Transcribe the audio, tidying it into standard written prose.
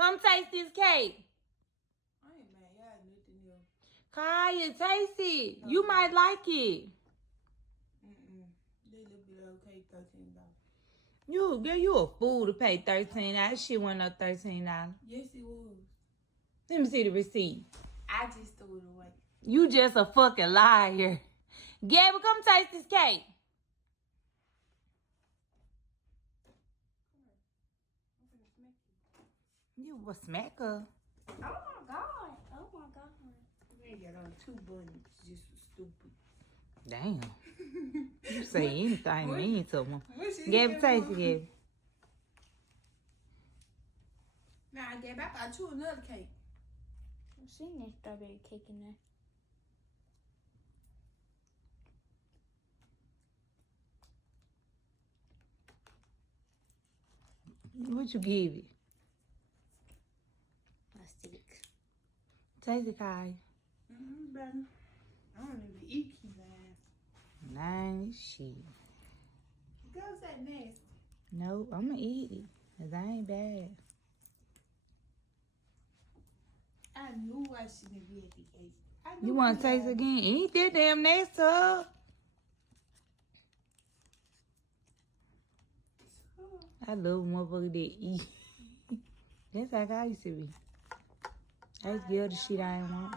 Come taste this cake. I ain't mad. Y'all nothing else. Kaya, taste it. No. You might like it. This little bit of cake, $13. You a fool to pay $13. That shit wasn't no $13. Yes, it was. Let me see the receipt. I just threw it away. You just a fucking liar. Gabby, come taste this cake. You will smack her. Oh my god. Oh my god. You ain't got on 2 buttons. Just stupid. Damn. You say anything mean to them. What she Gabby, said, taste it, Mom? Gabby. Nah, Gabby, I bought you another cake. I've seen that strawberry cake in there. What you give it? A stick. Taste it, Kai. Better. I don't even eat key lime. Nice shit. Girls that nasty. No, I'm gonna eat it. Cause I ain't bad. I knew I shouldn't be at the cake. You want to taste it again? Ain't that damn nasty, huh? I love motherfuckers that eat. That's like I used to be. I used to give her the shit I ain't want.